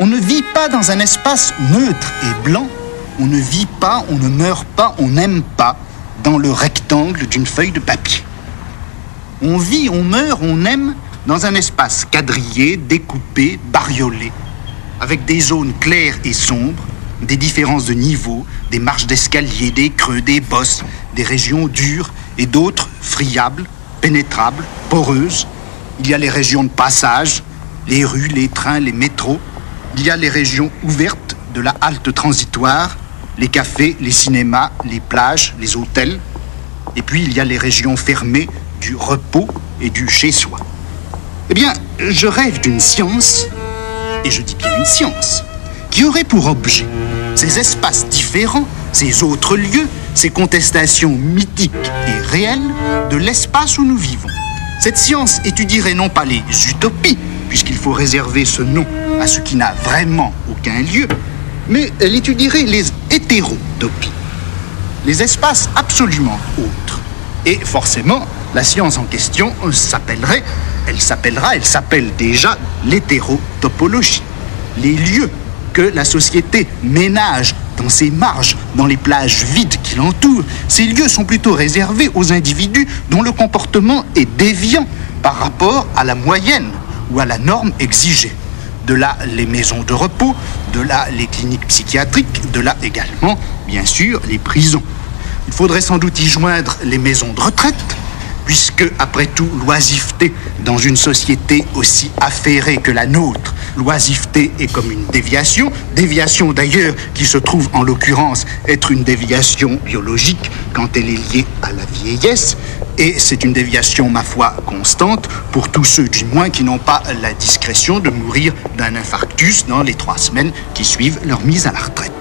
On ne vit pas dans un espace neutre et blanc. On ne vit pas, on ne meurt pas, on n'aime pas dans le rectangle d'une feuille de papier. On vit, on meurt, on aime dans un espace quadrillé, découpé, bariolé, avec des zones claires et sombres, des différences de niveau, des marches d'escalier, des creux, des bosses, des régions dures et d'autres friables, pénétrables, poreuses. Il y a les régions de passage, les rues, les trains, les métros. Il y a les régions ouvertes de la halte transitoire, les cafés, les cinémas, les plages, les hôtels. Et puis il y a les régions fermées du repos et du chez-soi. Eh bien, je rêve d'une science, et je dis bien une science, qui aurait pour objet ces espaces différents, ces autres lieux, ces contestations mythiques et réelles de l'espace où nous vivons. Cette science étudierait non pas les utopies, puisqu'il faut réserver ce nom à ce qui n'a vraiment aucun lieu, mais elle étudierait les hétérotopies, les espaces absolument autres. Et forcément, la science en question elle s'appelle déjà l'hétérotopologie. Les lieux que la société ménage dans ses marges, dans les plages vides qui l'entourent, ces lieux sont plutôt réservés aux individus dont le comportement est déviant par rapport à la moyenne ou à la norme exigée. De là, les maisons de repos, de là, les cliniques psychiatriques, de là également, bien sûr, les prisons. Il faudrait sans doute y joindre les maisons de retraite, puisque, après tout, l'oisiveté dans une société aussi affairée que la nôtre, l'oisiveté est comme une déviation d'ailleurs qui se trouve en l'occurrence être une déviation biologique quand elle est liée à la vieillesse, et c'est une déviation, ma foi, constante pour tous ceux du moins qui n'ont pas la discrétion de mourir d'un infarctus dans les 3 semaines qui suivent leur mise à la retraite.